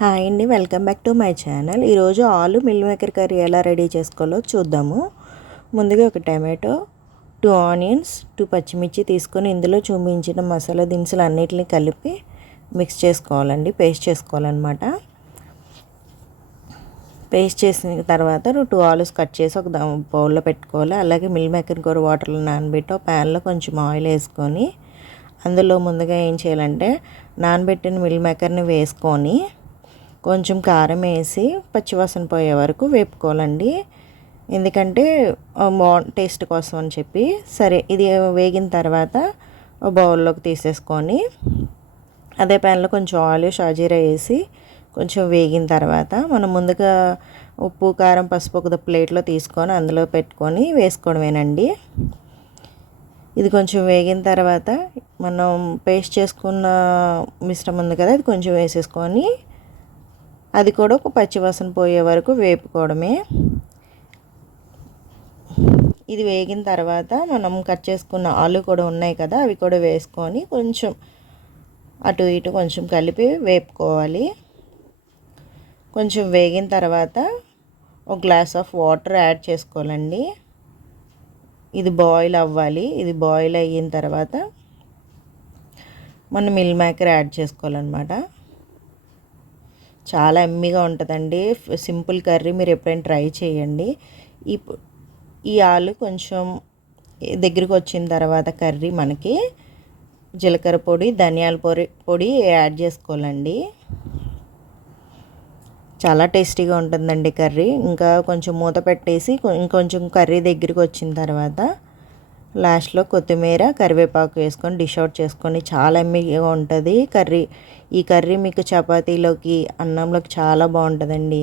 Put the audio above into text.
Hi అండి, welcome back to my channel. ఈరోజు ఆలు మిల్ మేకర్ కర్రీ ఎలా రెడీ చేసుకోవాలో చూద్దాము. ముందుగా ఒక టమాటో, 2 ఆనియన్స్, 2 పచ్చిమిర్చి తీసుకొని ఇందులో చూపించిన మసాలా దినుసులు అన్నిటిని కలిపి మిక్స్ చేసుకోవాలండి, పేస్ట్ చేసుకోవాలన్నమాట. పేస్ట్ చేసిన తర్వాత 2 ఆలూస్ కట్ చేసి ఒక బౌల్లో పెట్టుకోవాలి. అలాగే మిల్ మేకర్ కూర వాటర్లో నానబెట్టి ఒక ప్యాన్లో కొంచెం ఆయిల్ వేసుకొని అందులో ముందుగా ఏం చేయాలంటే నానబెట్టిన మిల్ మేకర్ని వేసుకొని కొంచెం కారం వేసి పచ్చివాసన పోయే వరకు వేపుకోవాలండి. ఎందుకంటే టేస్ట్ కోసం అని చెప్పి. సరే, ఇది వేగిన తర్వాత బౌల్లోకి తీసేసుకొని అదే ప్యాన్లో కొంచెం ఆయిల్ షాజీరా వేసి కొంచెం వేగిన తర్వాత మనం ముందుగా ఉప్పు కారం పసుపు ఒక ప్లేట్లో తీసుకొని అందులో పెట్టుకొని వేసుకోవడమేనండి. ఇది కొంచెం వేగిన తర్వాత మనం పేస్ట్ చేసుకున్న మిశ్రమం ఉంది కదా, అది కొంచెం వేసేసుకొని అది కూడా ఒక పచ్చివాసన పోయే వరకు వేపుకోవడమే. ఇది వేగిన తర్వాత మనం కట్ చేసుకున్న ఆలు కూడా ఉన్నాయి కదా, అవి కూడా వేసుకొని కొంచెం అటు ఇటు కొంచెం కలిపి వేపుకోవాలి. కొంచెం వేగిన తర్వాత ఒక గ్లాస్ ఆఫ్ వాటర్ యాడ్ చేసుకోవాలండి. ఇది బాయిల్ అవ్వాలి. ఇది బాయిల్ అయిన తర్వాత మనం మిల్ మేకర్ యాడ్ చేసుకోవాలన్నమాట. చాలా ఎమ్మీగా ఉంటుందండి. సింపుల్ కర్రీ, మీరు ఎప్పుడైనా ట్రై చేయండి. ఈ ఆలు కొంచెం దగ్గరికి వచ్చిన తర్వాత కర్రీ మనకి జీలకర్ర పొడి, ధనియాల పొడి యాడ్ చేసుకోవాలండి. చాలా టేస్టీగా ఉంటుందండి కర్రీ. ఇంకా కొంచెం మూత పెట్టేసి ఇంకొంచెం కర్రీ దగ్గరికి వచ్చిన తర్వాత లాస్ట్లో కొత్తిమీర, కరివేపాకు వేసుకొని డిష్ అవుట్ చేసుకొని చాలా ఎమ్మీగా ఉంటుంది కర్రీ. ఈ కర్రీ మీకు చపాతీలోకి, అన్నంలోకి చాలా బాగుంటుందండి.